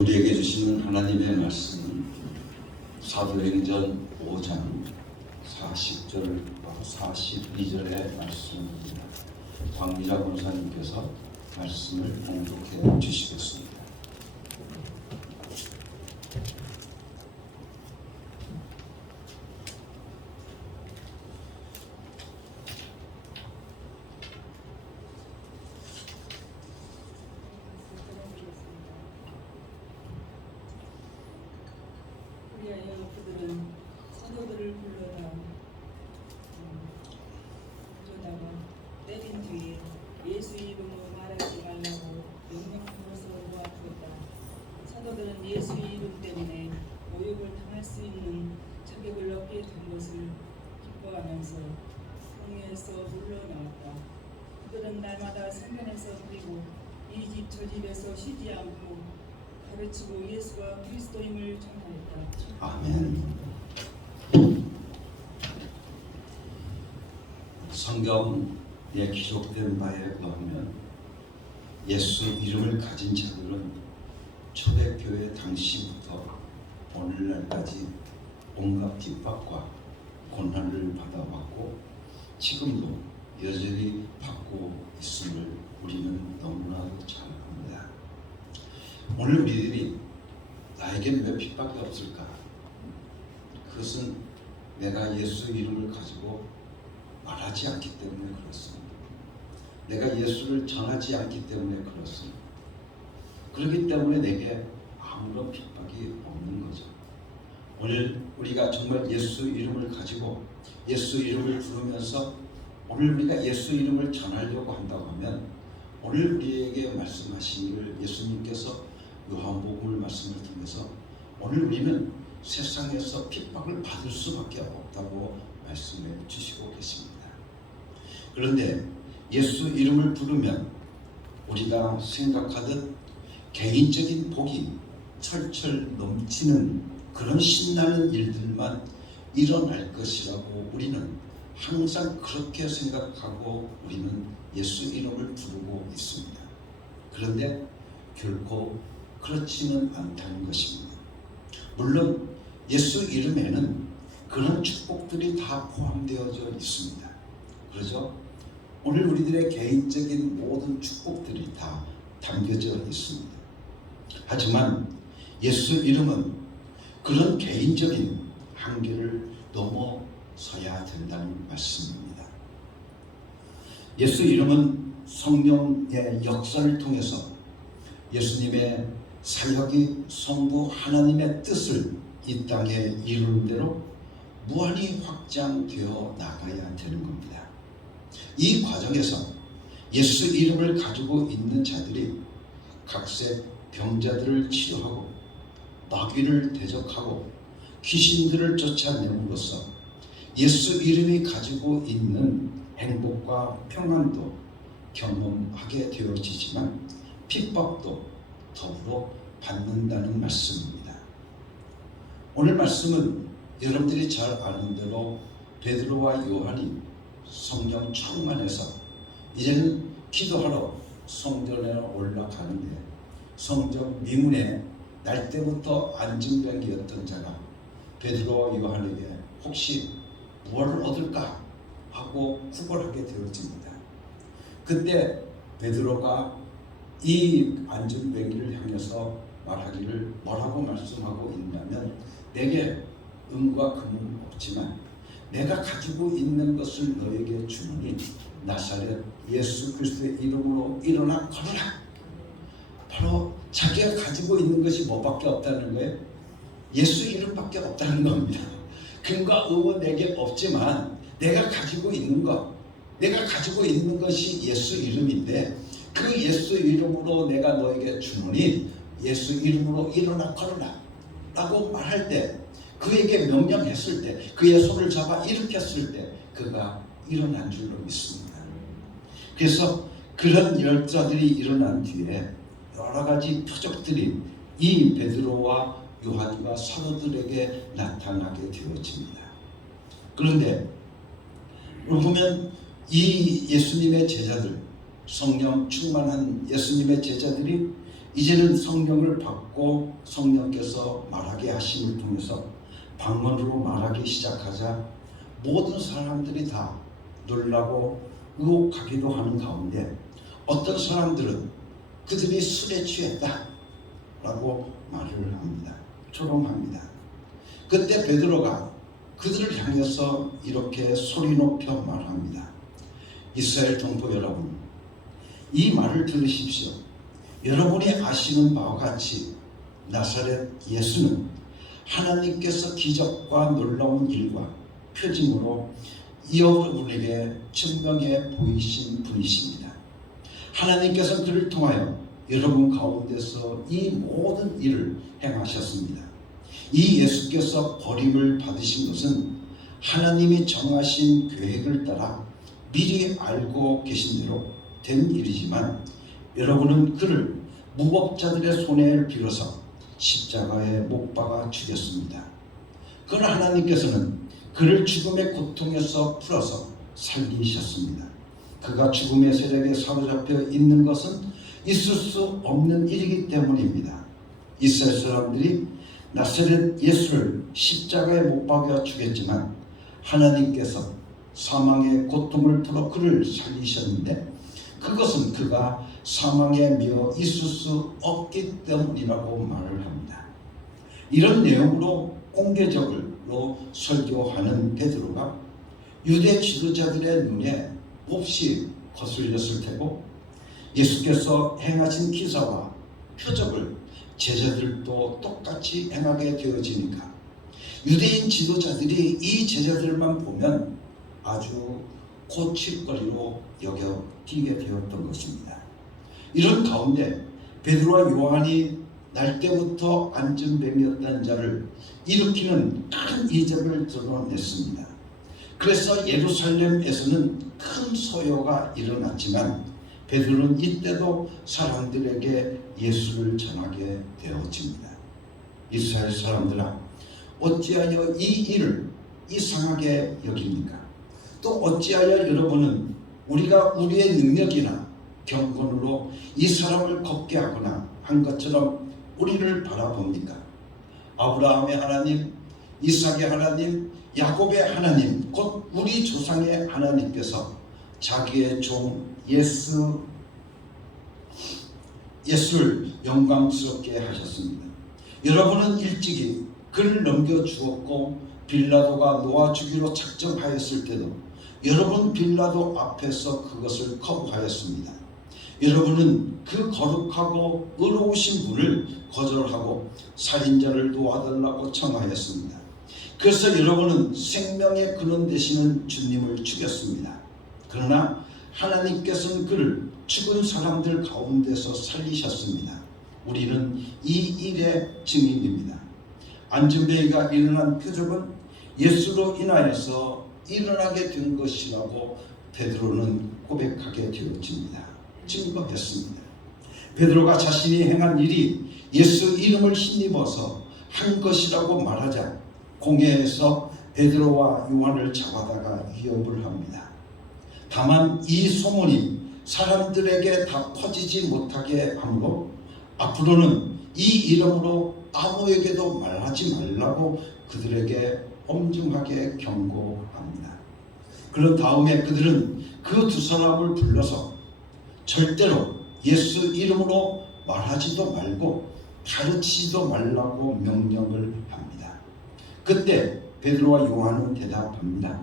우리에게 주시는 하나님의 말씀은 사도행전 5장 40절과 42절의 말씀입니다. 광미자 권사님께서 말씀을 봉독해 주시겠습니다. 그리하여 그들은 사도들을 불러다 가져다가 때린 뒤에 예수 이름으로 말하지 말라고 명령하면서 놓아두었다. 사도들은 예수 이름 때문에 모욕을 당할 수 있는 자격을 얻게 된 것을 기뻐하면서 성회에서 물러나왔다. 그들은 날마다 성전에서 그리고 이 집 저 집에서 쉬지 않고 가르치고 예수가 그리스도임을 전하였다. 아멘. 성경에 기록된 바에 의하면 예수 이름을 가진 자들은 초대교회 당시부터 오늘날까지 온갖 핍박과 고난을 받아왔고 지금도 여전히 받고 있음을 우리는 너무나도 잘 압니다. 오늘 우리들이 나에겐 왜 핍박이 없을까? 그것은 내가 예수 이름을 가지고 말하지 않기 때문에 그렇습니다. 내가 예수를 전하지 않기 때문에 그렇습니다. 그렇기 때문에 내게 아무런 핍박이 없는 거죠. 오늘 우리가 정말 예수 이름을 가지고 예수 이름을 부르면서 오늘 우리가 예수 이름을 전하려고 한다고 하면 오늘 우리에게 말씀하신 일을 예수님께서 요한복음을 말씀을 통해서 오늘 우리는 세상에서 핍박을 받을 수밖에 없다고 말씀해 주시고 계십니다. 그런데 예수 이름을 부르면 우리가 생각하듯 개인적인 복이 철철 넘치는 그런 신나는 일들만 일어날 것이라고 우리는 항상 그렇게 생각하고 우리는 예수 이름을 부르고 있습니다. 그런데 결코 그렇지는 않다는 것입니다. 물론 예수 이름에는 그런 축복들이 다 포함되어져 있습니다. 그렇죠? 오늘 우리들의 개인적인 모든 축복들이 다 담겨져 있습니다. 하지만 예수 이름은 그런 개인적인 한계를 넘어서야 된다는 말씀입니다. 예수 이름은 성령의 역사를 통해서 예수님의 사역이 성부 하나님의 뜻을 이 땅에 이루는 대로 무한히 확장되어 나가야 되는 겁니다. 이 과정에서 예수 이름을 가지고 있는 자들이 각색 병자들을 치료하고 마귀를 대적하고 귀신들을 쫓아내므로써 예수 이름이 가지고 있는 행복과 평안도 경험하게 되어지지만 핍박도 더불어 받는다는 말씀입니다. 오늘 말씀은 여러분들이 잘 아는 대로 베드로와 요한이 성령 충만해서 이제는 기도하러 성전에 올라가는데 성전 미문에 날 때부터 안진병이었던 자가 베드로와 요한에게 혹시 무엇을 얻을까 하고 구걸하게 되어집니다. 그때 베드로가 이 안진병이를 향해서 말하기를 뭐라고 말씀하고 있냐면 내게 은과 금은 없지만 내가 가지고 있는 것을 너에게 주노니 나사렛 예수 그리스도의 이름으로 일어나 걸어라. 바로 자기가 가지고 있는 것이 뭐밖에 없다는 거예요? 예수 이름밖에 없다는 겁니다. 금과 은은 내게 없지만 내가 가지고 있는 것이 예수 이름인데 그 예수 이름으로 내가 너에게 주노니 예수 이름으로 일어나 걸어라 라고 말할 때 그에게 명령했을 때 그의 손을 잡아 일으켰을 때 그가 일어난 줄로 믿습니다. 그래서 그런 열자들이 일어난 뒤에 여러 가지 표적들이 이 베드로와 요한과 사도들에게 나타나게 되어집니다. 그런데 보면 이 예수님의 제자들 성령 충만한 예수님의 제자들이 이제는 성령을 받고 성령께서 말하게 하심을 통해서 방언으로 말하기 시작하자 모든 사람들이 다 놀라고 의혹하기도 하는 가운데 어떤 사람들은 그들이 술에 취했다 라고 말을 합니다. 조롱합니다. 그때 베드로가 그들을 향해서 이렇게 소리 높여 말합니다. 이스라엘 동포 여러분, 이 말을 들으십시오. 여러분이 아시는 바와 같이 나사렛 예수는 하나님께서 기적과 놀라운 일과 표징으로 여러분에게 증명해 보이신 분이십니다. 하나님께서 그를 통하여 여러분 가운데서 이 모든 일을 행하셨습니다. 이 예수께서 버림을 받으신 것은 하나님이 정하신 계획을 따라 미리 알고 계신 대로 된 일이지만 여러분은 그를 무법자들의 손해를 빌어서 십자가에 못 박아 죽였습니다. 그러나 하나님께서는 그를 죽음의 고통에서 풀어서 살리셨습니다. 그가 죽음의 세력에 사로잡혀 있는 것은 있을 수 없는 일이기 때문입니다. 이스라엘 사람들이 나사렛 예수를 십자가에 못 박아 죽였지만 하나님께서 사망의 고통을 풀어 그를 살리셨는데 그것은 그가 사망에 미어 있을 수 없기 때문이라고 말을 합니다. 이런 내용으로 공개적으로 설교하는 베드로가 유대 지도자들의 눈에 몹시 거슬렸을 테고 예수께서 행하신 기사와 표적을 제자들도 똑같이 행하게 되어지니까 유대인 지도자들이 이 제자들만 보면 아주 고칠거리로 여겨지게 되었던 것입니다. 이런 가운데 베드로와 요한이 날 때부터 안전뱀이었던 자를 일으키는 큰 이적을 드러냈습니다. 그래서 예루살렘에서는 큰 소요가 일어났지만 베드로는 이때도 사람들에게 예수를 전하게 되어집니다. 이스라엘 사람들아, 어찌하여 이 일을 이상하게 여깁니까? 또 어찌하여 여러분은 우리가 우리의 능력이나 경건으로 이 사람을 걷게 하거나 한 것처럼 우리를 바라봅니까? 아브라함의 하나님, 이삭의 하나님, 야곱의 하나님, 곧 우리 조상의 하나님께서 자기의 종 예수를 영광스럽게 하셨습니다. 여러분은 일찍이 그를 넘겨주었고 빌라도가 놓아주기로 작정하였을 때도 여러분 빌라도 앞에서 그것을 거부하였습니다. 여러분은 그 거룩하고 의로우신 분을 거절하고 살인자를 놓아달라고 청하였습니다. 그래서 여러분은 생명의 근원 되시는 주님을 죽였습니다. 그러나 하나님께서는 그를 죽은 사람들 가운데서 살리셨습니다. 우리는 이 일의 증인입니다. 안전뱅이가 일어난 표적은 예수로 인하여서 일어나게 된 것이라고 베드로는 고백하게 되어집니다. 증거했습니다. 베드로가 자신이 행한 일이 예수 이름을 힘입어서 한 것이라고 말하자 공회에서 베드로와 요한을 잡아다가 위협을 합니다. 다만 이 소문이 사람들에게 다 퍼지지 못하게 하므로 앞으로는 이 이름으로 아무에게도 말하지 말라고 그들에게 엄중하게 경고합니다. 그런 다음에 그들은 그 두 사람을 불러서 절대로 예수 이름으로 말하지도 말고 가르치지도 말라고 명령을 합니다. 그때 베드로와 요한은 대답합니다.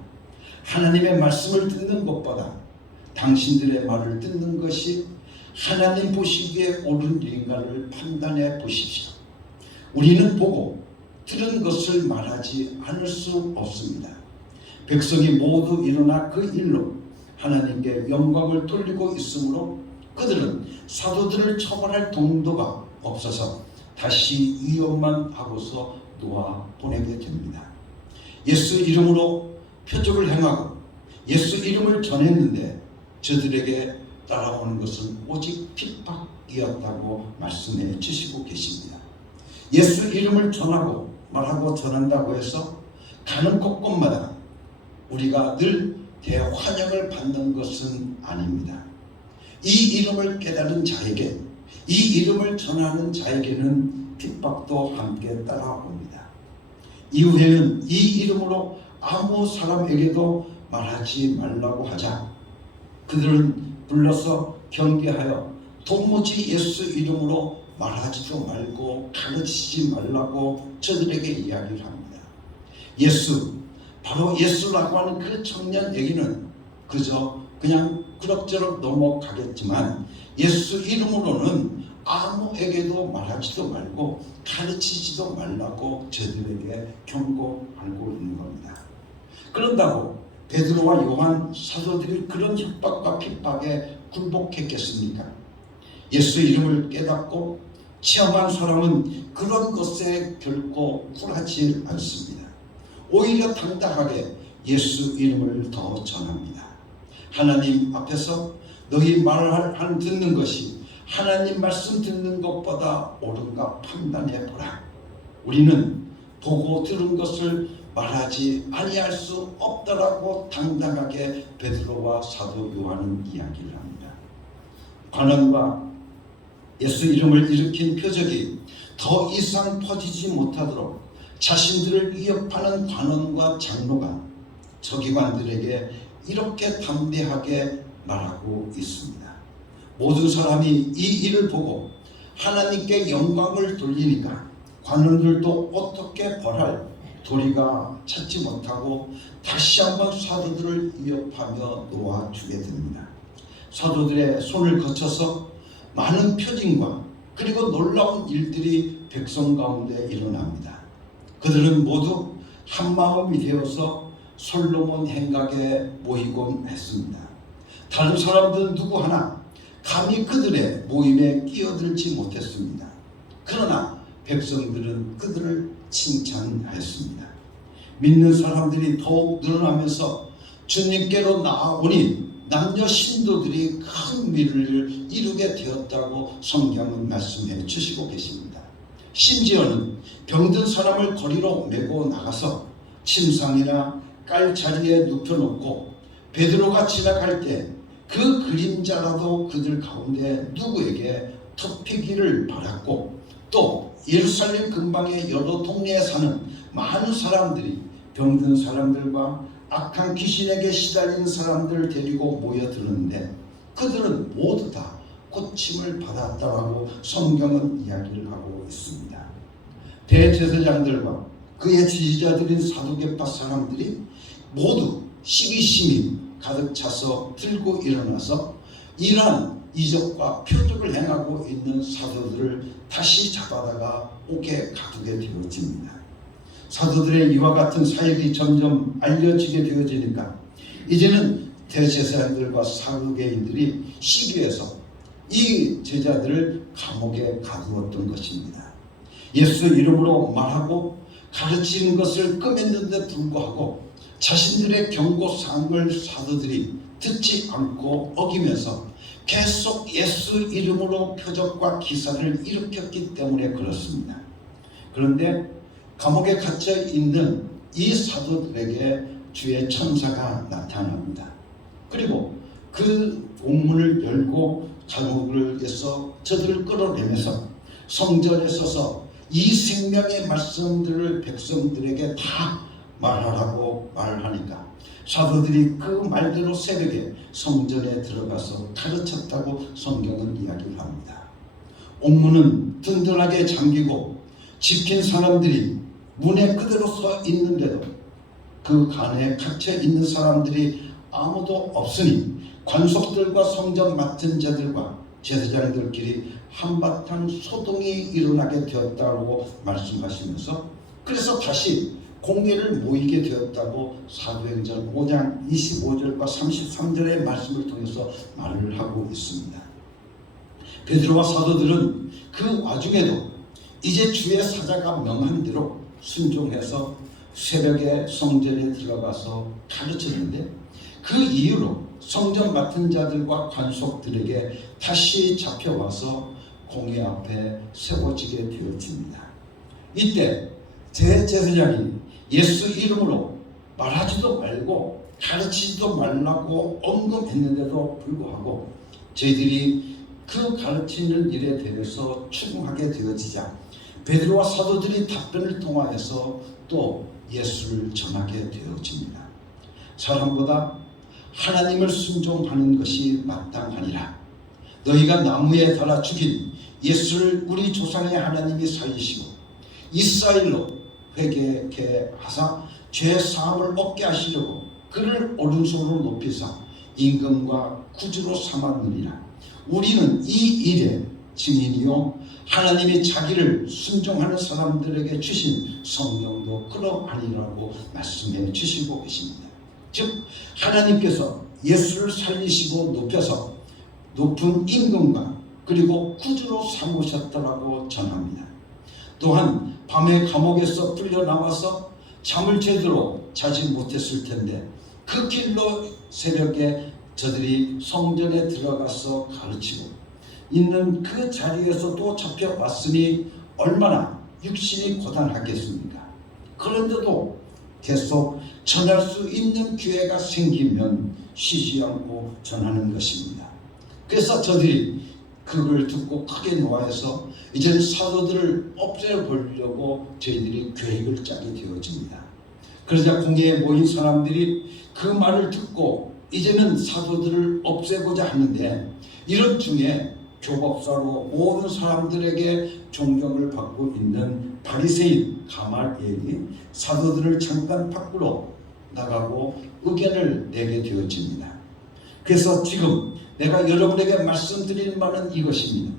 하나님의 말씀을 듣는 것보다 당신들의 말을 듣는 것이 하나님 보시기에 옳은 일인가를 판단해 보십시오. 우리는 보고 들은 것을 말하지 않을 수 없습니다. 백성이 모두 일어나 그 일로 하나님께 영광을 돌리고 있으므로 그들은 사도들을 처벌할 동도가 없어서 다시 위협만 하고서 놓아 보내게 됩니다. 예수 이름으로 표적을 행하고 예수 이름을 전했는데 저들에게 따라오는 것은 오직 핍박이었다고 말씀해 주시고 계십니다. 예수 이름을 전하고 말하고 전한다고 해서 가는 곳곳마다 우리가 늘 대환영을 받는 것은 아닙니다. 이 이름을 깨달은 자에게 이 이름을 전하는 자에게는 핍박도 함께 따라옵니다. 이후에는 이 이름으로 아무 사람에게도 말하지 말라고 하자 그들은 불러서 경계하여 도무지 예수 이름으로 말하지도 말고 가르치지 말라고 저들에게 이야기를 합니다. 바로 예수라고 하는 그 청년에게는 그저 그냥 그럭저럭 넘어가겠지만 예수 이름으로는 아무에게도 말하지도 말고 가르치지도 말라고 저들에게 경고하고 있는 겁니다. 그런다고 베드로와 요한 사도들이 그런 협박과 핍박에 굴복했겠습니까? 예수 이름을 깨닫고 체험한 사람은 그런 것에 결코 굴하지 않습니다. 오히려 당당하게 예수 이름을 더 전합니다. 하나님 앞에서 너희 말을 듣는 것이 하나님 말씀 듣는 것보다 옳은가 판단해 보라. 우리는 보고 들은 것을 말하지 아니할 수 없다라고 당당하게 베드로와 사도 요한은 이야기를 합니다. 관원과 예수 이름을 일으킨 표적이 더 이상 퍼지지 못하도록 자신들을 위협하는 관원과 장로가 서기관들에게 이렇게 담대하게 말하고 있습니다. 모든 사람이 이 일을 보고 하나님께 영광을 돌리니까 관원들도 어떻게 벌할 도리가 찾지 못하고 다시 한번 사도들을 위협하며 놓아주게 됩니다. 사도들의 손을 거쳐서 많은 표징과 그리고 놀라운 일들이 백성 가운데 일어납니다. 그들은 모두 한마음이 되어서 솔로몬 행각에 모이곤 했습니다. 다른 사람들은 누구 하나 감히 그들의 모임에 끼어들지 못했습니다. 그러나 백성들은 그들을 칭찬하였습니다. 믿는 사람들이 더욱 늘어나면서 주님께로 나아오니 남녀 신도들이 큰 위를 이루게 되었다고 성경은 말씀해 주시고 계십니다. 심지어는 병든 사람을 거리로 메고 나가서 침상이나 깔자리에 눕혀놓고 베드로가 지나갈 때 그 그림자라도 그들 가운데 누구에게 덮이기를 바랐고 또 예루살렘 근방의 여러 동네에 사는 많은 사람들이 병든 사람들과 악한 귀신에게 시달린 사람들을 데리고 모여들었는데 그들은 모두 다 고침을 받았다라고 성경은 이야기를 하고 있습니다. 대제사장들과 그의 지지자들인 사두개파 사람들이 모두 시기심이 가득 차서 들고 일어나서 이러한 이적과 표적을 행하고 있는 사도들을 다시 잡아다가 옥에 가두게 되어집니다. 사도들의 이와 같은 사역이 점점 알려지게 되어지니까 이제는 대제사장들과 사두개인들이 시기해서 이 제자들을 감옥에 가두었던 것입니다. 예수 이름으로 말하고 가르치는 것을 끄맸는데 불구하고 자신들의 경고사항을 사도들이 듣지 않고 어기면서 계속 예수 이름으로 표적과 기사를 일으켰기 때문에 그렇습니다. 그런데 감옥에 갇혀 있는 이 사도들에게 주의 천사가 나타납니다. 그리고 그 옥문을 열고 감옥에서 저들을 끌어내면서 성전에 서서 이 생명의 말씀들을 백성들에게 다 말하라고 말하니까 사도들이 그 말대로 새벽에 성전에 들어가서 가르쳤다고 성경은 이야기를 합니다. 옥문은 든든하게 잠기고 지킨 사람들이 문에 그대로 서 있는데도 그 간에 갇혀 있는 사람들이 아무도 없으니 관속들과 성전 맡은 자들과 제사장들끼리 한바탕 소동이 일어나게 되었다고 말씀하시면서 그래서 다시 공회를 모이게 되었다고 사도행전 5장 25절과 33절의 말씀을 통해서 말을 하고 있습니다. 베드로와 사도들은 그 와중에도 이제 주의 사자가 명한 대로 순종해서 새벽에 성전에 들어가서 가르쳤는데 그 이후로 성전 맡은 자들과 관속들에게 다시 잡혀와서 공회 앞에 세워지게 되어집니다. 이때 대제사장이 예수 이름으로 말하지도 말고 가르치지도 말라고 언급했는데도 불구하고 저희들이 그 그 가르치는 일에 대해서 추궁하게 되어지자 베드로와 사도들이 답변을 통하여서 또 예수를 전하게 되어집니다. 사람보다 하나님을 순종하는 것이 마땅하니라. 너희가 나무에 달아 죽인 예수를 우리 조상의 하나님이 살리시고 이스라엘로 회개케 하사 죄 사함을 얻게 하시려고 그를 오른손으로 높이사 임금과 구주로 삼았느니라. 우리는 이 일에 증인이요 하나님이 자기를 순종하는 사람들에게 주신 성령도 그러하니라고 말씀해 주시고 계십니다. 즉 하나님께서 예수를 살리시고 높여서 높은 임금과 그리고 구주로 삼으셨다라고 전합니다. 또한 밤에 감옥에서 풀려나와서 잠을 제대로 자지 못했을 텐데 그 길로 새벽에 저들이 성전에 들어가서 가르치고 있는 그 자리에서 또 잡혀왔으니 얼마나 육신이 고단하겠습니까? 그런데도 계속 전할 수 있는 기회가 생기면 쉬지 않고 전하는 것입니다. 그래서 저들이 그걸 듣고 크게 노하여서 이제는 사도들을 없애버리려고 저희들이 계획을 짜게 되어집니다. 그러자 공회에 모인 사람들이 그 말을 듣고 이제는 사도들을 없애고자 하는데 이런 중에 교법사로 모든 사람들에게 존경을 받고 있는 바리새인 가말리엘이 사도들을 잠깐 밖으로 나가고 의견을 내게 되어집니다. 그래서 지금 내가 여러분에게 말씀드릴 말은 이것입니다.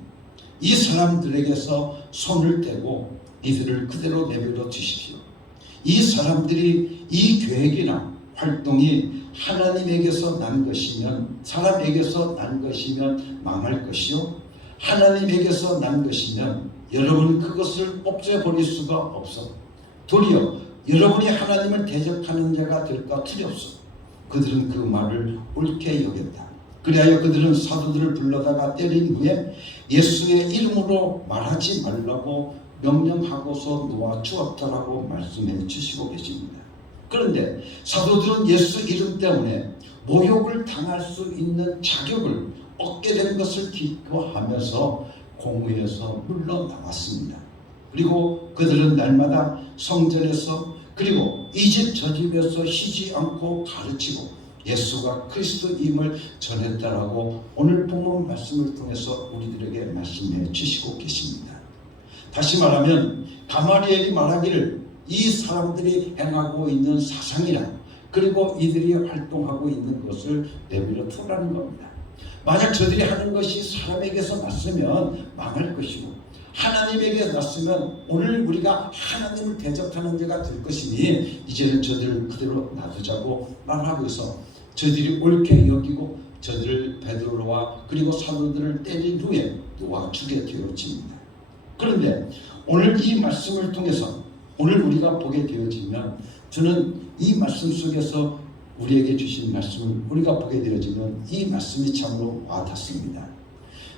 이 사람들에게서 손을 떼고 이들을 그대로 내버려 두십시오. 이 사람들이 이 계획이나 활동이 하나님에게서 난 것이면 사람에게서 난 것이면 망할 것이요 하나님에게서 난 것이면 여러분 그것을 없애버릴 수가 없어. 도리어 여러분이 하나님을 대적하는 자가 될까 두렵소. 그들은 그 말을 옳게 여겼다. 그리하여 그들은 사도들을 불러다가 때린 후에 예수의 이름으로 말하지 말라고 명령하고서 놓아주었다라고 말씀해 주시고 계십니다. 그런데 사도들은 예수 이름 때문에 모욕을 당할 수 있는 자격을 얻게 된 것을 기뻐하면서 공회에서 물러나왔습니다. 그리고 그들은 날마다 성전에서 그리고 이 집 저 집에서 쉬지 않고 가르치고 예수가 그리스도임을 전했다라고 오늘 본문 말씀을 통해서 우리들에게 말씀해 주시고 계십니다. 다시 말하면 가말리엘이 말하기를 이 사람들이 행하고 있는 사상이라 그리고 이들이 활동하고 있는 것을 내버려 두라는 겁니다. 만약 저들이 하는 것이 사람에게서 났으면 망할 것이고 하나님에게 났으면 오늘 우리가 하나님을 대적하는 자가 될 것이니 이제는 저들을 그대로 놔두자고 말하고서 저들이 옳게 여기고 저들을 베드로와 그리고 사도들을 때린 후에 놓아주게 되어집니다. 그런데 오늘 이 말씀을 통해서 오늘 우리가 보게 되어지면 저는 이 말씀 속에서 우리에게 주신 말씀을 우리가 보게 되어지면 이 말씀이 참으로 와닿습니다.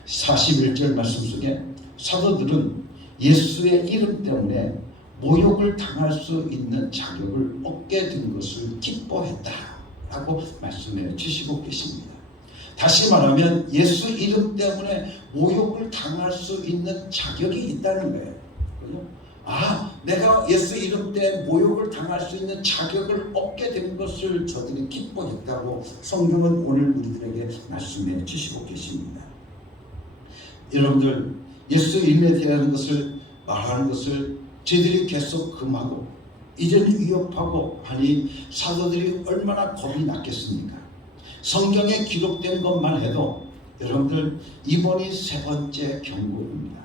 41절 말씀 속에 사도들은 예수의 이름 때문에 모욕을 당할 수 있는 자격을 얻게 된 것을 기뻐했다라고 말씀해 주시고 계십니다. 다시 말하면 예수 이름 때문에 모욕을 당할 수 있는 자격이 있다는 거예요. 내가 예수 이름 때 모욕을 당할 수 있는 자격을 얻게 된 것을 저들이 기뻐했다고 성경은 오늘 우리들에게 말씀해 주시고 계십니다. 여러분들 예수 이름에 대한 것을 말하는 것을 저희들이 계속 금하고 이제는 위협하고 하니 사도들이 얼마나 겁이 났겠습니까? 성경에 기록된 것만 해도 여러분들 이번이 세 번째 경고입니다.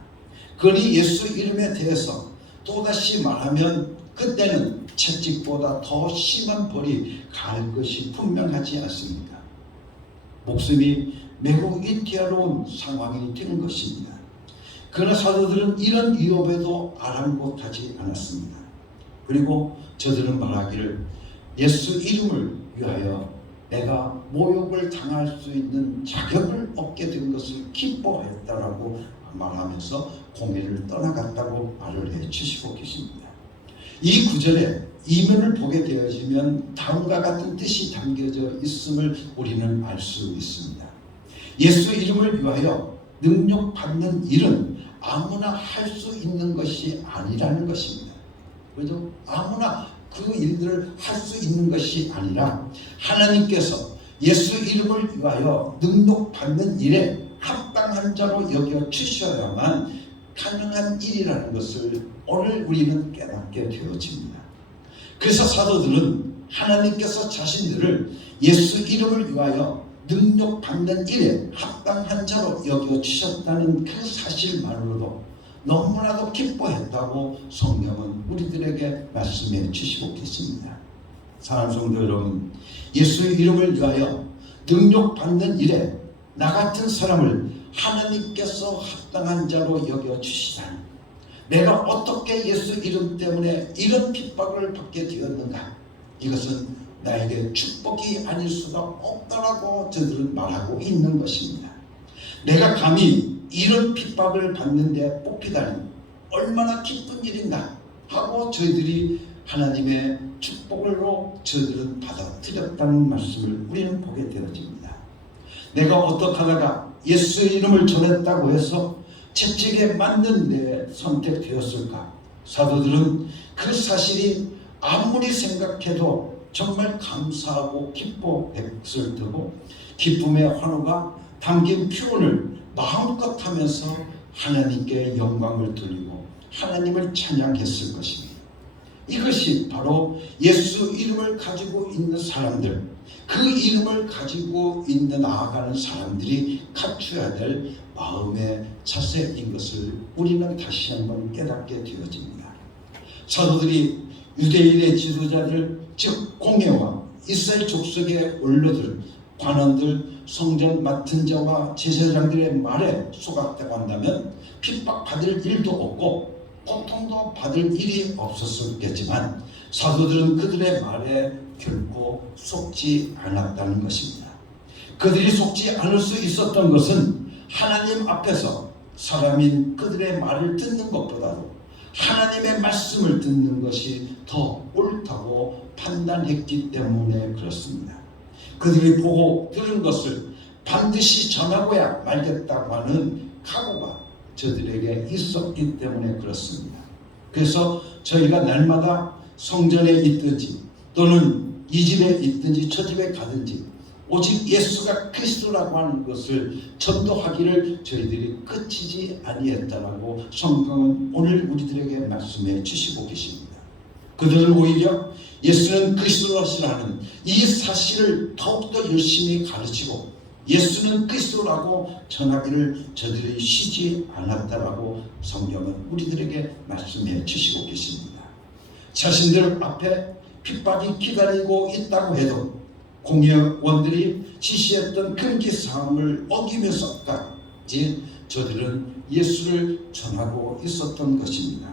그러니 예수 이름에 대해서 또다시 말하면 그때는 채찍보다 더 심한 벌이 가할 것이 분명하지 않습니까? 목숨이 매우 위태로운 상황이 되는 것입니다. 그러나 사도들은 이런 위협에도 아랑곳하지 않았습니다. 그리고 저들은 말하기를 예수 이름을 위하여 내가 모욕을 당할 수 있는 자격을 얻게 된 것을 기뻐했다라고 말하면서 공회를 떠나갔다고 말을 해주시고 계십니다. 이 구절에 이면을 보게 되어지면 다음과 같은 뜻이 담겨져 있음을 우리는 알 수 있습니다. 예수 이름을 위하여 능력받는 일은 아무나 할 수 있는 것이 아니라는 것입니다. 그죠? 아무나 그 일들을 할 수 있는 것이 아니라 하나님께서 예수 이름을 위하여 능력받는 일에 합당한 자로 여겨 주셔야만 가능한 일이라는 것을 오늘 우리는 깨닫게 되어집니다. 그래서 사도들은 하나님께서 자신들을 예수 이름을 위하여 능력받는 일에 합당한 자로 여겨 주셨다는 그 사실만으로도 너무나도 기뻐했다고 성경은 우리들에게 말씀해 주시고 계십니다. 사랑하는 성도 여러분, 예수의 이름을 위하여 능력받는 일에 나 같은 사람을 하나님께서 합당한 자로 여겨 주시다니, 내가 어떻게 예수 이름 때문에 이런 핍박을 받게 되었는가? 이것은 나에게 축복이 아닐 수가 없다라고 저들은 말하고 있는 것입니다. 내가 감히 이런 핍박을 받는데 뽑히다니 얼마나 기쁜 일인가 하고 저희들이 하나님의 축복으로 저희들은 받아들였다는 말씀을 우리는 보게 되어집니다. 내가 어떻게 하다가 예수의 이름을 전했다고 해서 채찍에 맞는 데 선택되었을까? 사도들은 그 사실이 아무리 생각해도 정말 감사하고 기뻐했을 테고, 기쁨의 환호가 담긴 표현을 마음껏 하면서 하나님께 영광을 돌리고 하나님을 찬양했을 것입니다. 이것이 바로 예수 이름을 가지고 있는 사람들, 그 이름을 가지고 있는 나아가는 사람들이 갖춰야 될 마음의 자세인 것을 우리는 다시 한번 깨닫게 되어집니다. 사도들이 유대인의 지도자들, 즉 공회와 이스라엘 족속의 원로들, 관원들, 성전 맡은 자와 제사장들의 말에 속았다고 한다면 핍박받을 일도 없고 고통도 받을 일이 없었겠지만, 사도들은 그들의 말에 결코 속지 않았다는 것입니다. 그들이 속지 않을 수 있었던 것은 하나님 앞에서 사람인 그들의 말을 듣는 것보다도 하나님의 말씀을 듣는 것이 더 옳다고 판단했기 때문에 그렇습니다. 그들이 보고 들은 것을 반드시 전하고야 말겠다고 하는 각오가 저들에게 있었기 때문에 그렇습니다. 그래서 저희가 날마다 성전에 있든지 또는 이 집에 있든지 저 집에 가든지 오직 예수가 그리스도라고 하는 것을 전도하기를 저희들이 그치지 아니했다라고 성경은 오늘 우리들에게 말씀해 주시고 계십니다. 그들은 오히려 예수는 그리스도라는 이 사실을 더욱더 열심히 가르치고 예수는 그리스도라고 전하기를 저들이 쉬지 않았다라고 성경은 우리들에게 말씀해 주시고 계십니다. 자신들 앞에 핍박이 기다리고 있다고 해도 공회원들이 지시했던 금기사항을 어기면서까지 저들은 예수를 전하고 있었던 것입니다.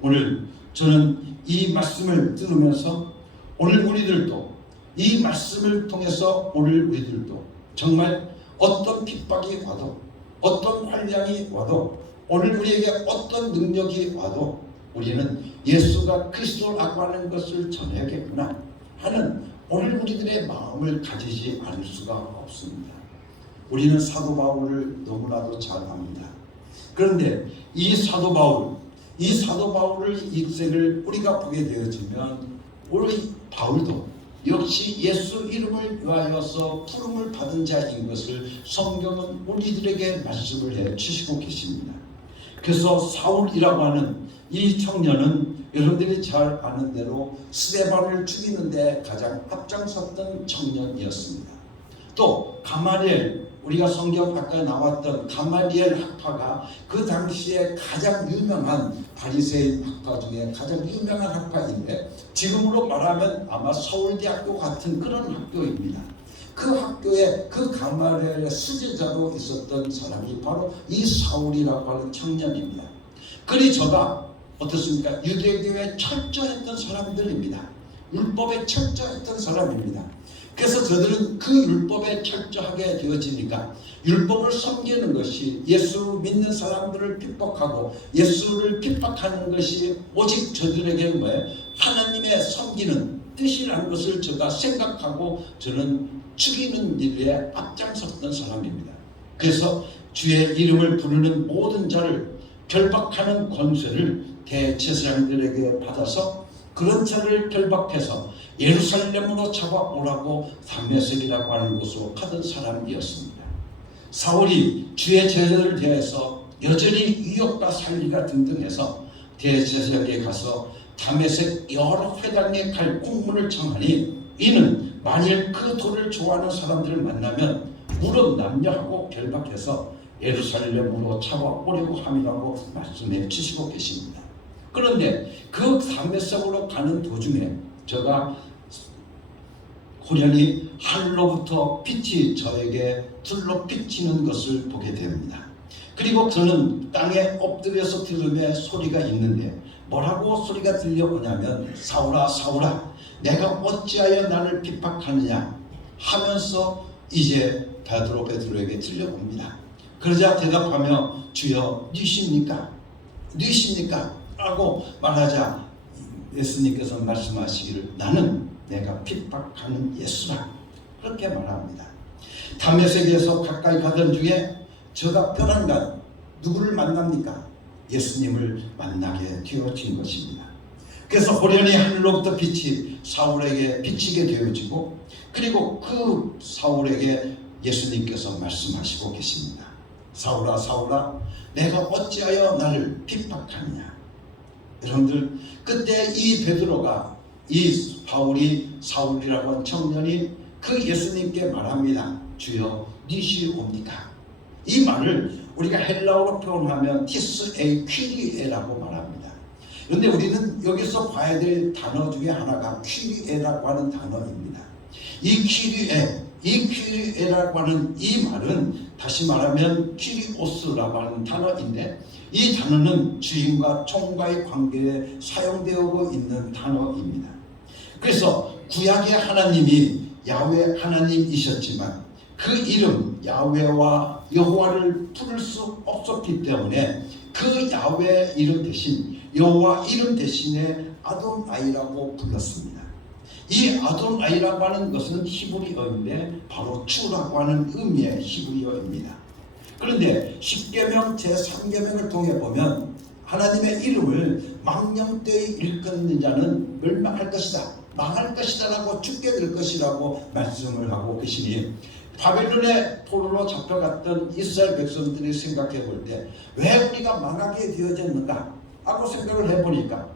오늘 저는 이 말씀을 들으면서 오늘 우리들도 이 말씀을 통해서 오늘 우리들도 정말 어떤 핍박이 와도 어떤 환난이 와도 오늘 우리에게 어떤 능력이 와도 우리는 예수가 그리스도라고 하는 것을 전해야겠구나 하는 오늘 우리들의 마음을 가지지 않을 수가 없습니다. 우리는 사도 바울을 너무나도 잘 압니다. 그런데 이 사도 바울의 인생을 우리가 보게 되어지면 우리 바울도 역시 예수 이름을 위하여서 부름을 받은 자인 것을 성경은 우리들에게 말씀을 해 주시고 계십니다. 그래서 사울이라고 하는 이 청년은 여러분들이 잘 아는 대로 스데반을 죽이는 데 가장 앞장섰던 청년이었습니다. 또 가말리엘, 우리가 성경 아까 나왔던 가말리엘 학파가 그 당시에 가장 유명한 바리새인 학파 중에 가장 유명한 학파인데, 지금으로 말하면 아마 서울대학교 같은 그런 학교입니다. 그 학교에 그 가말리엘의 수제자로 있었던 사람이 바로 이 사울이라고 하는 청년입니다. 그리 저가 어떻습니까? 유대교에 철저했던 사람들입니다. 율법에 철저했던 사람입니다. 그래서 저들은 그 율법에 철저하게 되어지니까 율법을 섬기는 것이, 예수를 믿는 사람들을 핍박하고 예수를 핍박하는 것이 오직 저들에게 뭐예요? 하나님의 섬기는 뜻이라는 것을 제가 생각하고 저는 죽이는 일에 앞장섰던 사람입니다. 그래서 주의 이름을 부르는 모든 자를 결박하는 권세를 대제사장들에게 받아서 그런 자를 결박해서 예루살렘으로 잡아오라고 다메섹이라고 하는 곳으로 가던 사람이었습니다. 사울이 주의 제자들을 대해서 여전히 유혹과 살리가 등등해서 대제사장에게 가서 다메섹 여러 회당에 갈 공문을 청하니 이는 만일 그 돌을 좋아하는 사람들을 만나면 무릇 남녀하고 결박해서 예루살렘으로 잡아오려고 함이라고 말씀해 주시고 계십니다. 그런데 그 다메섹으로 가는 도중에 제가 호련히 하늘로부터 빛이 저에게 둘러 비치는 것을 보게 됩니다. 그리고 저는 땅에 엎드려서 들으며 소리가 있는데 뭐라고 소리가 들려오냐면 사울아 사울아 내가 어찌하여 나를 핍박하느냐 하면서 이제 베드로에게 들려옵니다. 그러자 대답하며 주여 누이십니까? 누이십니까? 라고 말하자 예수님께서 말씀하시기를 나는 내가 핍박하는 예수라 그렇게 말합니다. 다메섹에서 가까이 가던 중에 저가 벼랑간 누구를 만납니까? 예수님을 만나게 되어진 것입니다. 그래서 호련히 하늘로부터 빛이 사울에게 비치게 되어지고 그리고 그 사울에게 예수님께서 말씀하시고 계십니다. 사울아 사울아 내가 어찌하여 나를 핍박하느냐. 여러분들 그때 이 베드로가 이 바울이 사울이라고 한 청년이 그 예수님께 말합니다. 주여 니시옵니까? 이 말을 우리가 헬라어로 표현하면 티스 에이 퀴리에라고 말합니다. 그런데 우리는 여기서 봐야 될 단어 중에 하나가 퀴리에라고 하는 단어입니다. 이 퀴리에라고 하는 이 말은 다시 말하면 퀴리오스라고 하는 단어인데 이 단어는 주인과 종과의 관계에 사용되고 있는 단어입니다. 그래서 구약의 하나님이 야훼 하나님이셨지만 그 이름 야훼와 여호와를 부를 수 없었기 때문에 그 야훼 이름 대신 여호와 이름 대신에 아도나이라고 불렀습니다. 이 아도나이라고 하는 것은 히브리어인데 바로 주라고 하는 의미의 히브리어입니다. 그런데 십계명 제3계명을 통해 보면 하나님의 이름을 망령되이 일컫는 자는 멸망할 것이다, 망할 것이다 라고 죽게 될 것이라고 말씀을 하고 계시니 바벨론의 포로로 잡혀갔던 이스라엘 백성들이 생각해 볼 때 왜 우리가 망하게 되어졌는가 하고 생각을 해보니까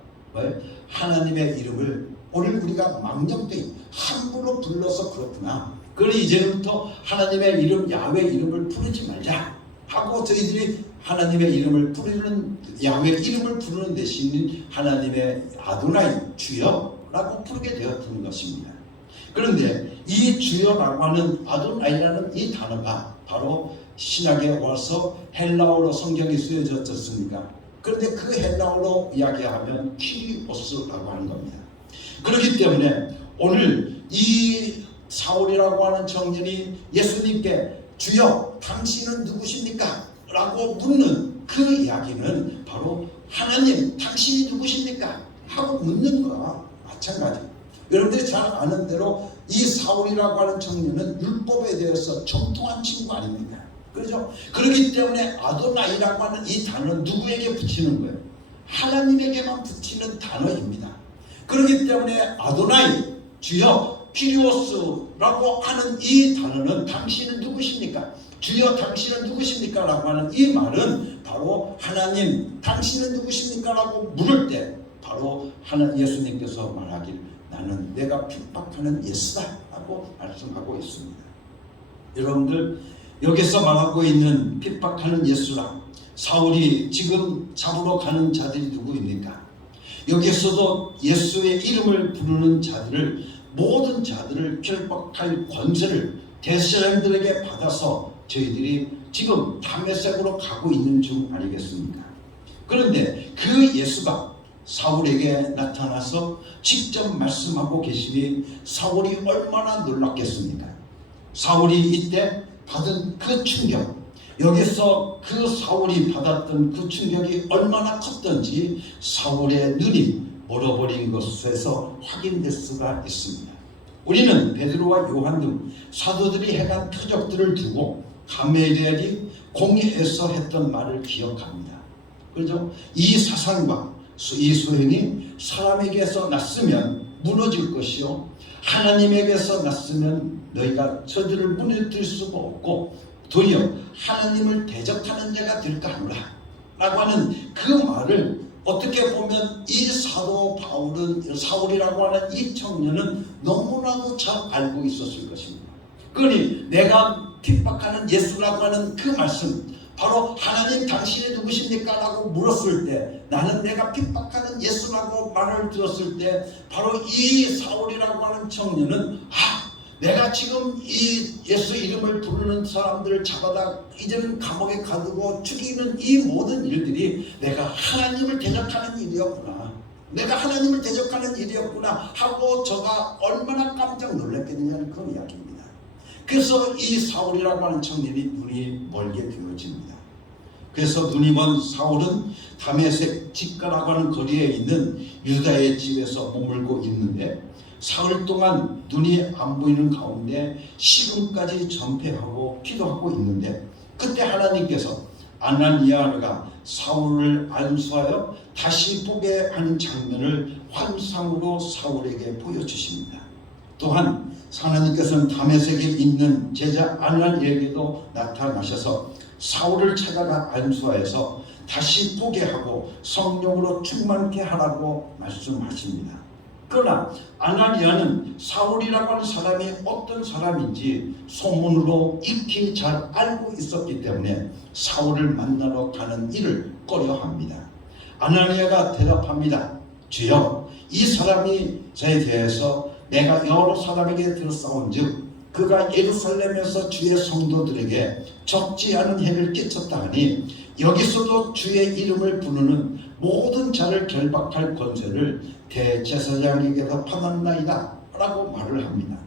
하나님의 이름을 오늘 우리가 망령되이 함부로 불러서 그렇구나. 그러니 이제부터 하나님의 이름 야훼 이름을 부르지 말자 하고 저희들이 하나님의 이름을 부르는 야훼 이름을 부르는 대신 하나님의 아도나이 주여라고 부르게 되었던 것입니다. 그런데 이 주여라고 하는 아도나이라는 이 단어가 바로 신약에 와서 헬라어로 성경이 쓰여졌습니까? 그런데 그 헬라어로 이야기하면 키리오스라고 하는 겁니다. 그렇기 때문에 오늘 이 사울이라고 하는 청년이 예수님께 주여 당신은 누구십니까? 라고 묻는 그 이야기는 바로 하나님 당신이 누구십니까? 하고 묻는 거와 마찬가지. 여러분들이 잘 아는 대로 이 사울이라고 하는 청년은 율법에 대해서 정통한 친구 아닙니까? 그렇죠? 그렇기 때문에 아도나이라고 하는 이 단어는 누구에게 붙이는 거예요? 하나님에게만 붙이는 단어입니다. 그렇기 때문에 아도나이 주여 키리오스라고 하는 이 단어는 당신은 누구십니까? 주여 당신은 누구십니까? 라고 하는 이 말은 바로 하나님 당신은 누구십니까? 라고 물을 때 바로 예수님께서 말하길 나는 내가 핍박하는 예수다 라고 말씀하고 있습니다. 여러분들 여기서 말하고 있는 핍박하는 예수라 사울이 지금 잡으러 가는 자들이 누구입니까? 여기서도 예수의 이름을 부르는 자들을 모든 자들을 결박할 권세를 대제사장들에게 받아서 저희들이 지금 다메섹으로 가고 있는 중 아니겠습니까? 그런데 그 예수가 사울에게 나타나서 직접 말씀하고 계시니 사울이 얼마나 놀랐겠습니까? 사울이 이때 받은 그 충격, 여기서 그 사울이 받았던 그 충격이 얼마나 컸던지 사울의 눈이 멀어버린 것에서 확인될 수가 있습니다. 우리는 베드로와 요한 등 사도들이 행한 표적들을 두고 가멜리엘이 공회에서 했던 말을 기억합니다. 그렇죠? 이 사상과 이 소행이 사람에게서 났으면 무너질 것이요 하나님에게서 났으면 너희가 저들을 무너뜨릴 수가 없고 도리어 하나님을 대적하는 자가 될까 하노라 라고 하는 그 말을 어떻게 보면 이 사도 사울이라고 하는 이 청년은 너무나도 잘 알고 있었을 것입니다. 그러니 내가 핍박하는 예수라고 하는 그 말씀, 바로 하나님 당신이 누구십니까? 라고 물었을 때, 나는 내가 핍박하는 예수라고 말을 들었을 때, 바로 이 사울이라고 하는 청년은 내가 지금 이 예수 이름을 부르는 사람들을 잡아다 이제는 감옥에 가두고 죽이는 이 모든 일들이 내가 하나님을 대적하는 일이었구나, 내가 하나님을 대적하는 일이었구나 하고 저가 얼마나 깜짝 놀랐겠느냐는 그런 이야기입니다. 그래서 이 사울이라고 하는 청년이 눈이 멀게 되어집니다. 그래서 눈이 먼 사울은 다메섹 직가라고 하는 거리에 있는 유다의 집에서 머물고 있는데, 사흘 동안 눈이 안 보이는 가운데 식음까지 전폐하고 기도하고 있는데, 그때 하나님께서 아나니아가 사울을 안수하여 다시 보게 하는 장면을 환상으로 사울에게 보여주십니다. 또한 하나님께서는 다메섹에 있는 제자 아나니아에게도 나타나셔서 사울을 찾아가 안수하여서 다시 보게 하고 성령으로 충만케 하라고 말씀하십니다. 그러나 아나니아는 사울이라고 하는 사람이 어떤 사람인지 소문으로 익히 잘 알고 있었기 때문에 사울을 만나러 가는 일을 꺼려합니다. 아나니아가 대답합니다. 주여, 이 사람이 저에 대해서 내가 여러 사람에게 들었사온즉 그가 예루살렘에서 주의 성도들에게 적지 않은 해를 끼쳤다 하니 여기서도 주의 이름을 부르는 모든 자를 결박할 권세를 대제사장에게서 받았나이다 라고 말을 합니다.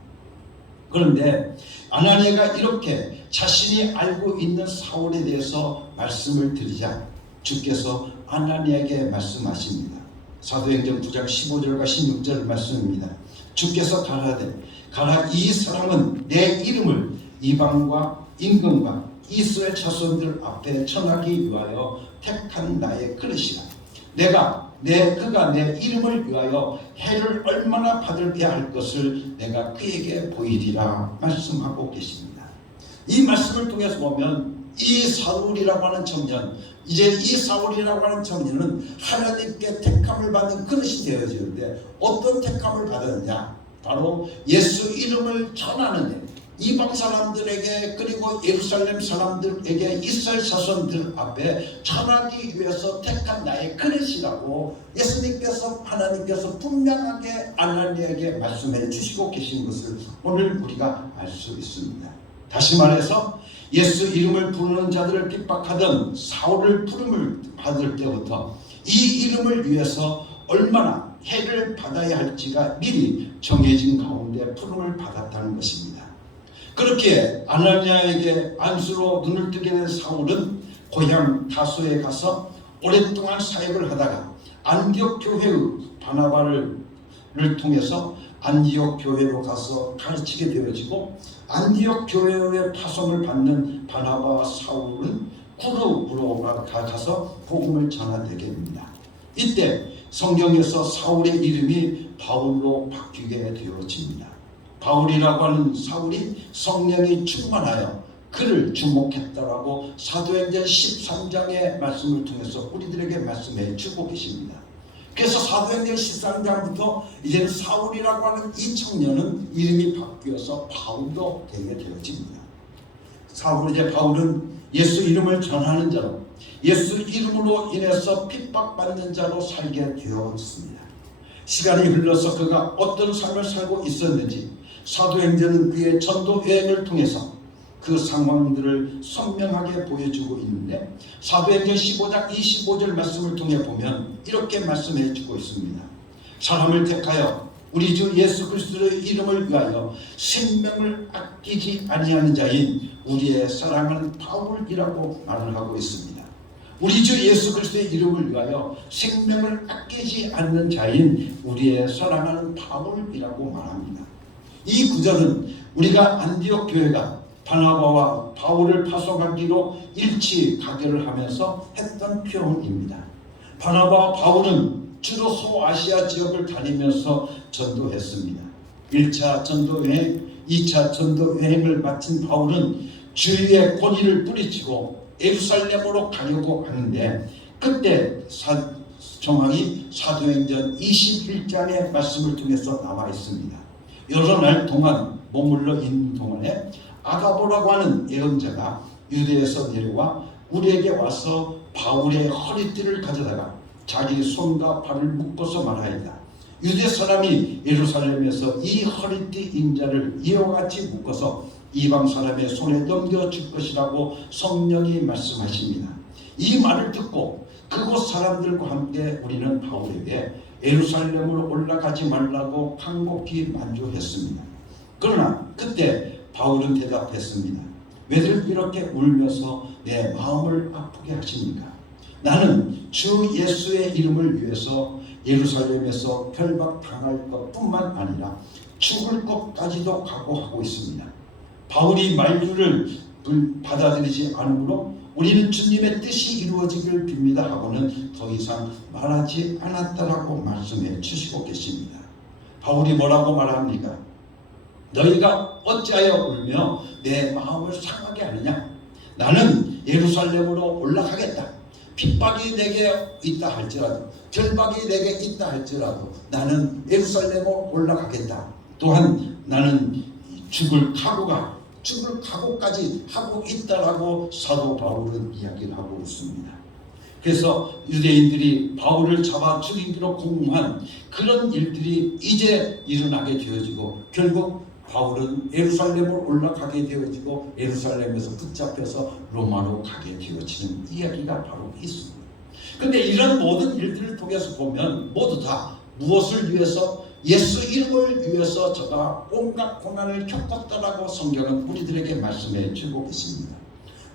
그런데 아나니아가 이렇게 자신이 알고 있는 사울에 대해서 말씀을 드리자 주께서 아나니아에게 말씀하십니다. 사도행전 9장 15절과 16절 말씀입니다. 주께서 가라, 이 사람은 내 이름을 이방과 임금과 이스라엘 자손들 앞에 전하기 위하여 택한 나의 그릇이라. 그가 내 이름을 위하여 해를 얼마나 받을게 할 것을 내가 그에게 보이리라 말씀하고 계십니다. 이 말씀을 통해서 보면 이 사울이라고 하는 청년, 이제 이 사울이라고 하는 청년은 하나님께 택함을 받는 그릇이 되어지는데, 어떤 택함을 받았느냐? 바로 예수 이름을 전하는 일, 이방 사람들에게 그리고 예루살렘 사람들에게 이스라엘 자손들 앞에 전하기 위해서 택한 나의 그릇이라고 예수님께서, 하나님께서 분명하게 아나니아에게 말씀해 주시고 계신 것을 오늘 우리가 알 수 있습니다. 다시 말해서 예수 이름을 부르는 자들을 핍박하던 사울을 부름을 받을 때부터 이 이름을 위해서 얼마나 해를 받아야 할지가 미리 정해진 가운데 부름을 받았다는 것입니다. 그렇게 아나니아에게 안수로 눈을 뜨게 된 사울은 고향 다소에 가서 오랫동안 사역을 하다가 안디옥 교회의 바나바를 통해서 안디옥 교회로 가서 가르치게 되어지고, 안디옥 교회의 파송을 받는 바나바와 사울은 구르로 가서 복음을 전하되게 됩니다. 이때 성경에서 사울의 이름이 바울로 바뀌게 되어집니다. 바울이라고 하는 사울이 성령이 충만하여 그를 주목했다라고 사도행전 13장의 말씀을 통해서 우리들에게 말씀해 주고 계십니다. 그래서 사도행전 13장부터 이제는 사울이라고 하는 이 청년은 이름이 바뀌어서 바울도 되게 되어집니다. 이제 바울은 예수 이름을 전하는 자로, 예수 이름으로 인해서 핍박받는 자로 살게 되었습니다. 시간이 흘러서 그가 어떤 삶을 살고 있었는지 사도행전은 그의 전도 여행을 통해서 그 상황들을 선명하게 보여주고 있는데, 사도행전 15장 25절 말씀을 통해 보면 이렇게 말씀해 주고 있습니다. 사람을 택하여 우리 주 예수 그리스도의 이름을 위하여 생명을 아끼지 아니하는 자인 우리의 사랑하는 바울이라고 말을 하고 있습니다. 우리 주 예수 그리스도의 이름을 위하여 생명을 아끼지 않는 자인 우리의 사랑하는 바울이라고 말합니다. 이 구절은 우리가 안디옥 교회가 바나바와 바울을 파송하기로 일치 가결을 하면서 했던 표현입니다. 바나바와 바울은 주로 소아시아 지역을 다니면서 전도했습니다. 1차 전도여행, 2차 전도여행을 마친 바울은 주위에 권위를 뿌리치고 예루살렘으로 가려고 하는데, 그때 정황이 사도행전 21장의 말씀을 통해서 나와 있습니다. 여러 날 동안 머물러 있는 동안에 아가보라고 하는 예언자가 유대에서 내려와 우리에게 와서 바울의 허리띠를 가져다가 자기 손과 발을 묶어서 말하였다. 유대 사람이 예루살렘에서 이 허리띠 인자를 이와 같이 묶어서 이방 사람의 손에 넘겨줄 것이라고 성령이 말씀하십니다. 이 말을 듣고 그곳 사람들과 함께 우리는 바울에게 예루살렘으로 올라가지 말라고 간곡히 만조했습니다. 그러나 그때 바울은 대답했습니다. 왜들 이렇게 울면서 내 마음을 아프게 하십니까? 나는 주 예수의 이름을 위해서 예루살렘에서 결박당할 것뿐만 아니라 죽을 것까지도 각오하고 있습니다. 바울이 만류를 받아들이지 않으므로 우리는 주님의 뜻이 이루어지기를 빕니다 하고는 더 이상 말하지 않았다라고 말씀해 주시고 계십니다. 바울이 뭐라고 말합니까? 너희가 어찌하여 울며 내 마음을 상하게 하느냐? 나는 예루살렘으로 올라가겠다. 핍박이 내게 있다 할지라도, 결박이 내게 있다 할지라도 나는 예루살렘으로 올라가겠다. 또한 나는 죽을 각오까지 하고 있다라고 사도 바울은 이야기를 하고 있습니다. 그래서 유대인들이 바울을 잡아 죽이기로 공모한 그런 일들이 이제 일어나게 되어지고, 결국 바울은 예루살렘으로 올라가게 되어지고 예루살렘에서 붙잡혀서 로마로 가게 되어지는 이야기가 바로 있습니다. 그런데 이런 모든 일들을 통해서 보면 모두 다 무엇을 위해서? 예수 이름을 위해서 저가 온갖 고난을 겪었다라고 성경은 우리들에게 말씀해 주고 있습니다.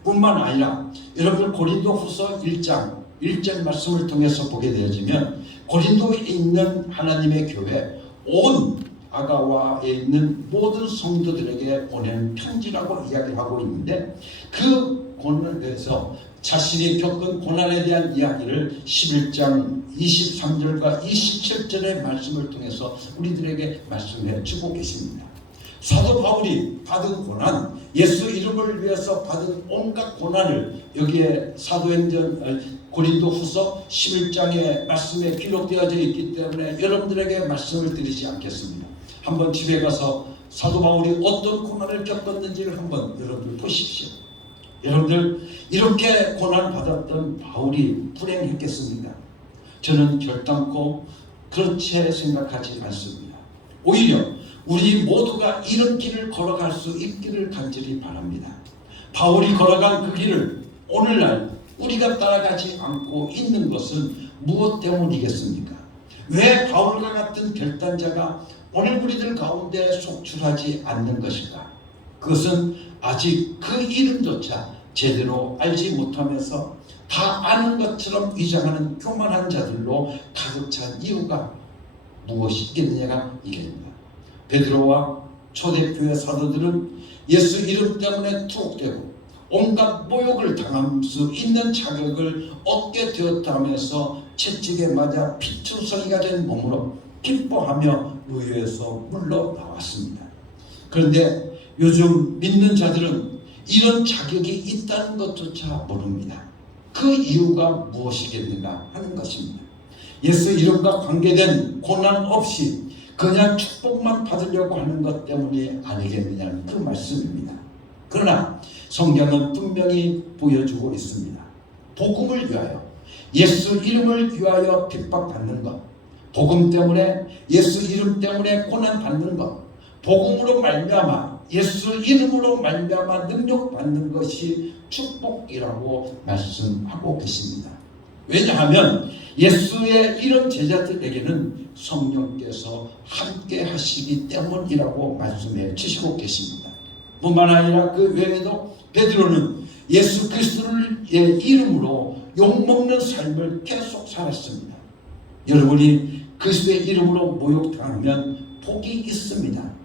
뿐만 아니라 여러분 고린도후서 1장 1절 말씀을 통해서 보게 되어지면 고린도에 있는 하나님의 교회 온 아가와에 있는 모든 성도들에게 보낸 편지라고 이야기를 하고 있는데, 그 고난에 대해서 자신이 겪은 고난에 대한 이야기를 11장 23절과 27절의 말씀을 통해서 우리들에게 말씀해 주고 계십니다. 사도 바울이 받은 고난, 예수 이름을 위해서 받은 온갖 고난을 여기에 사도행전 고린도후서 11장의 말씀에 기록되어져 있기 때문에 여러분들에게 말씀을 드리지 않겠습니다. 한번 집에 가서 사도 바울이 어떤 고난을 겪었는지를 한번 여러분들 보십시오. 여러분들 이렇게 고난받았던 바울이 불행했겠습니까? 저는 결단코 그렇게 생각하지 않습니다. 오히려 우리 모두가 이런 길을 걸어갈 수 있기를 간절히 바랍니다. 바울이 걸어간 그 길을 오늘날 우리가 따라가지 않고 있는 것은 무엇 때문이겠습니까? 왜 바울과 같은 결단자가 오늘 우리들 가운데 속출하지 않는 것일까? 그것은 아직 그 이름조차 제대로 알지 못하면서 다 아는 것처럼 위장하는 교만한 자들로 가득 찬 이유가 무엇이겠느냐가 이게입니다. 베드로와 초대교회 사도들은 예수 이름 때문에 투옥되고 온갖 모욕을 당할 수 있는 자격을 얻게 되었다면서 채찍에 맞아 피투성이가 된 몸으로 기뻐하며 루유에서 물러나왔습니다. 그런데 요즘 믿는 자들은 이런 자격이 있다는 것조차 모릅니다. 그 이유가 무엇이겠는가 하는 것입니다. 예수 이름과 관계된 고난 없이 그냥 축복만 받으려고 하는 것 때문이 아니겠느냐는 그 말씀입니다. 그러나 성경은 분명히 보여주고 있습니다. 복음을 위하여, 예수 이름을 위하여 핍박받는 것, 복음 때문에, 예수 이름 때문에 고난받는 것, 복음으로 말미암아 예수 이름으로 말미암아 능력받는 것이 축복이라고 말씀하고 계십니다. 왜냐하면 예수의 이런 제자들에게는 성령께서 함께 하시기 때문이라고 말씀해 주시고 계십니다. 뿐만 아니라 그 외에도 베드로는 예수 그리스도의 이름으로 욕먹는 삶을 계속 살았습니다. 여러분이 그리스도의 이름으로 모욕당하면 복이 있습니다.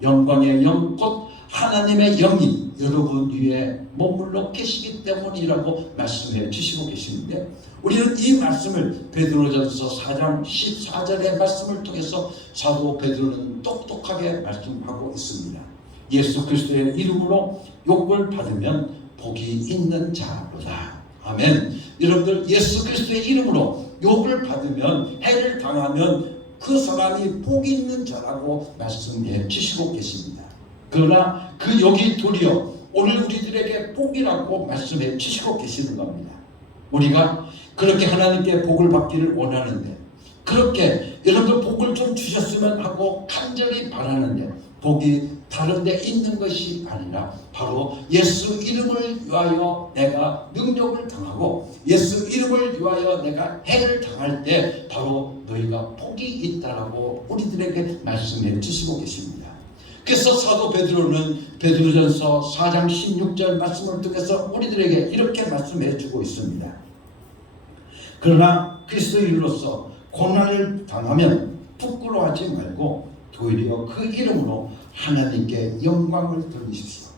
영광의 영 곧 하나님의 영이 여러분 위에 머물러 계시기 때문이라고 말씀해 주시고 계시는데, 우리는 이 말씀을 베드로전서 4장 14절의 말씀을 통해서 사도 베드로는 똑똑하게 말씀하고 있습니다. 예수 그리스도의 이름으로 욕을 받으면 복이 있는 자로다. 아멘. 여러분들, 예수 그리스도의 이름으로 욕을 받으면, 해를 당하면 그 사람이 복이 있는 자라고 말씀해 주시고 계십니다. 그러나 그 욕이 도리어 오늘 우리들에게 복이라고 말씀해 주시고 계시는 겁니다. 우리가 그렇게 하나님께 복을 받기를 원하는데, 그렇게 여러분들 복을 좀 주셨으면 하고 간절히 바라는데, 복이 다른 데 있는 것이 아니라 바로 예수 이름을 위하여 내가 능력을 당하고 예수 이름을 위하여 내가 해를 당할 때 바로 너희가 복이 있다라고 우리들에게 말씀해 주시고 계십니다. 그래서 사도 베드로는 베드로전서 4장 16절 말씀을 통해서 우리들에게 이렇게 말씀해 주고 있습니다. 그러나 그리스도인으로서 고난을 당하면 부끄러워하지 말고 도리어 그 이름으로 하나님께 영광을 돌리십시오.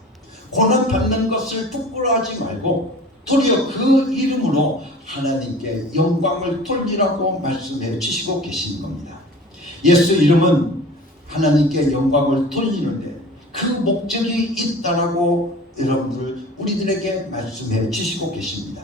고난받는 것을 부끄러워하지 말고 도리어 그 이름으로 하나님께 영광을 돌리라고 말씀해 주시고 계신 겁니다. 예수 이름은 하나님께 영광을 돌리는데 그 목적이 있다라고 여러분들 우리들에게 말씀해 주시고 계십니다.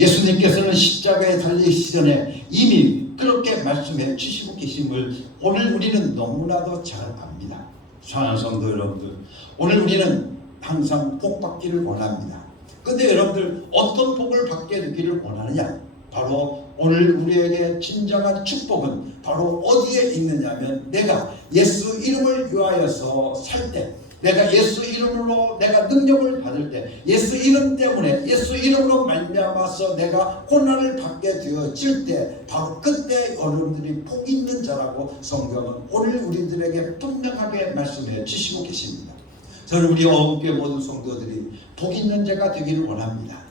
예수님께서는 십자가에 달리시기 전에 이미 그렇게 말씀해 주시고 계심을 오늘 우리는 너무나도 잘 압니다. 사랑하는 성도 여러분들, 오늘 우리는 항상 복 받기를 원합니다. 근데 여러분들 어떤 복을 받게 되기를 원하느냐? 바로 오늘 우리에게 진정한 축복은 바로 어디에 있느냐면, 내가 예수 이름을 위하여서 살 때, 내가 예수 이름으로 내가 능력을 받을 때, 예수 이름 때문에 예수 이름으로 말미암아서 내가 고난을 받게 되어질 때, 바로 그때 여러분들이 복 있는 자라고 성경은 오늘 우리들에게 분명하게 말씀해 주시고 계십니다. 저는 우리 어음교회 모든 성도들이 복 있는 자가 되기를 원합니다.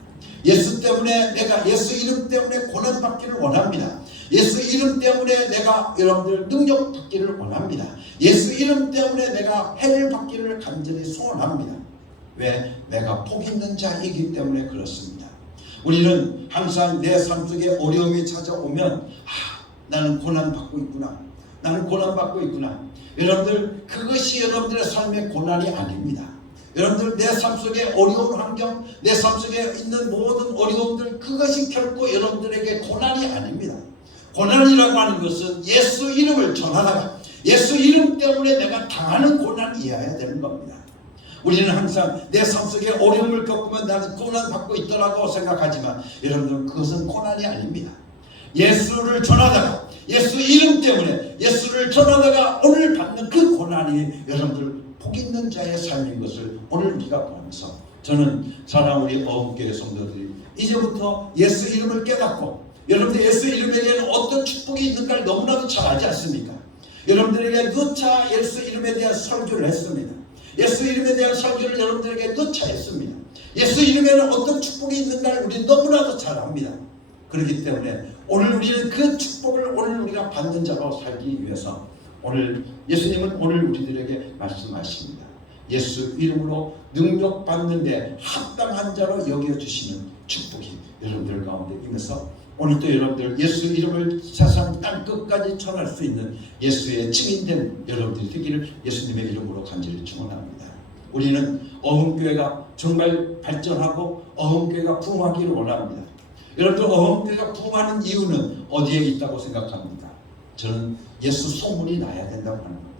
예수 때문에, 내가 예수 이름 때문에 고난 받기를 원합니다. 예수 이름 때문에 내가 여러분들 능력 받기를 원합니다. 예수 이름 때문에 내가 해를 받기를 간절히 소원합니다. 왜? 내가 복 있는 자이기 때문에 그렇습니다. 우리는 항상 내 삶 속에 어려움이 찾아오면 나는 고난 받고 있구나, 나는 고난 받고 있구나. 여러분들, 그것이 여러분들의 삶의 고난이 아닙니다. 여러분들, 내 삶 속에 어려운 환경, 내 삶 속에 있는 모든 어려움들, 그것이 결코 여러분들에게 고난이 아닙니다. 고난이라고 하는 것은 예수 이름을 전하다가 예수 이름 때문에 내가 당하는 고난이어야 되는 겁니다. 우리는 항상 내 삶 속에 어려움을 겪으면 나는 고난 받고 있더라고 생각하지만, 여러분들, 그것은 고난이 아닙니다. 예수를 전하다가 예수 이름 때문에 예수를 전하다가 오늘 받는 그 고난이 여러분들 복 있는 자의 삶인 것을 오늘 우리가 보면서, 저는 사랑하는 우리 어음교회 성도들이 이제부터 예수 이름을 깨닫고, 여러분들 예수 이름에게는 어떤 축복이 있는가를 너무나도 잘 알지 않습니까? 여러분들에게 누차 예수 이름에 대한 설교를 했습니다. 예수 이름에 대한 설교를 여러분들에게 누차 했습니다. 예수 이름에는 어떤 축복이 있는가를 우리 너무나도 잘 압니다. 그렇기 때문에 오늘 우리는 그 축복을 오늘 우리가 받는 자로 살기 위해서, 오늘 예수님은 오늘 우리들에게 말씀하십니다. 예수 이름으로 능력 받는데 합당한 자로 여겨주시는 축복이 여러분들 가운데 있어서, 오늘도 여러분들 예수 이름을 세상 땅 끝까지 전할 수 있는 예수의 증인된 여러분들이 되기를 예수님의 이름으로 간절히 축원합니다. 우리는 어흥교회가 정말 발전하고 어흥교회가 부흥하기를 원합니다. 여러분들, 어흥교회가 부흥하는 이유는 어디에 있다고 생각합니까? 저는 예수 소문이 나야 된다고 하는 겁니다.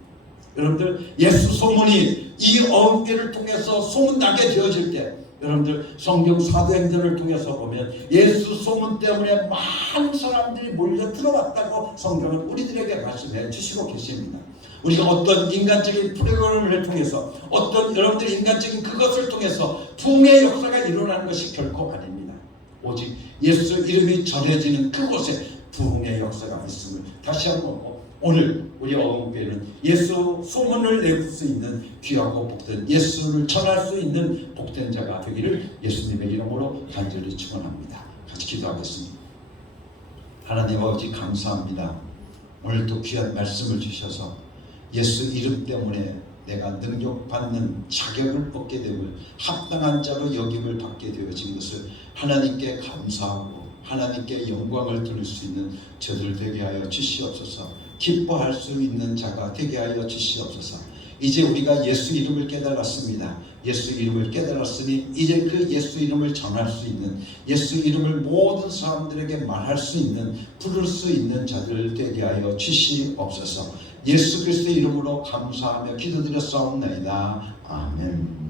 여러분들, 예수 소문이 이 어흥교회를 통해서 소문나게 되어질 때, 여러분들 성경 사도행전을 통해서 보면 예수 소문 때문에 많은 사람들이 몰려 들어왔다고 성경은 우리들에게 말씀해 주시고 계십니다. 우리가 어떤 인간적인 프로그램을 통해서, 어떤 여러분들 인간적인 그것을 통해서 부흥의 역사가 일어나는 것이 결코 아닙니다. 오직 예수 이름이 전해지는 그곳에 부흥의 역사가 있음을 다시 한번, 오늘 우리 어흥교회는 예수 소문을 낼 수 있는 귀하고 복된, 예수를 전할 수 있는 복된 자가 되기를 예수님의 이름으로 간절히 축원합니다. 같이 기도하겠습니다. 하나님 아버지, 감사합니다. 오늘도 귀한 말씀을 주셔서 예수 이름 때문에 내가 능력받는 자격을 얻게 되고 합당한 자로 여김을 받게 되어진 것을 하나님께 감사하고 하나님께 영광을 돌릴 수 있는 저들 되게 하여 주시옵소서. 기뻐할 수 있는 자가 되게 하여 주시옵소서. 이제 우리가 예수 이름을 깨달았습니다. 예수 이름을 깨달았으니 이제 그 예수 이름을 전할 수 있는, 예수 이름을 모든 사람들에게 말할 수 있는, 부를 수 있는 자들 되게 하여 주시옵소서. 예수 그리스도의 이름으로 감사하며 기도드렸사옵나이다. 아멘.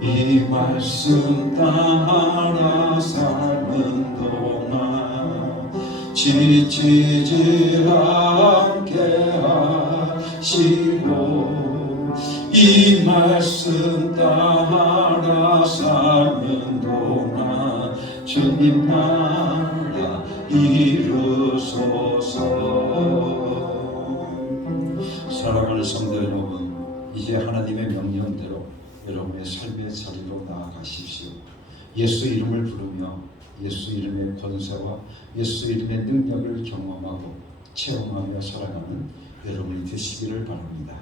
이 말씀 따라 사는 동안 지치지 않게 하시고, 이 말씀 따라 사는 동안 주님 나라 이루소서. 사랑하는 성도 여러분, 이제 하나님의 명령대로 여러분의 삶의 자리로 나아가십시오. 예수 이름을 부르며 예수 이름의 권세와 예수 이름의 능력을 경험하고 체험하며 살아가는 여러분이 되시기를 바랍니다.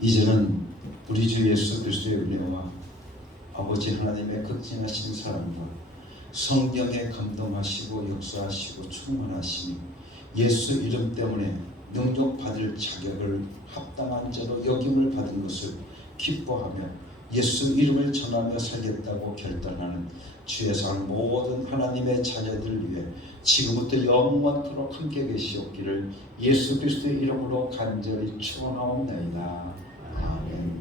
이제는 우리 주 예수 그리스도의 은혜와 아버지 하나님의 극진하신 사랑과 성령에 감동하시고 역사하시고 충만하시니 예수 이름 때문에 능력받을 자격을 합당한 자로 여김을 받은 것을 기뻐하며 예수 이름을 전하며 살겠다고 결단하는 주의 상 모든 하나님의 자녀들 위해 지금부터 영원토록 함께 계시옵기를 예수 그리스도의 이름으로 간절히 축원하옵나이다. 아멘.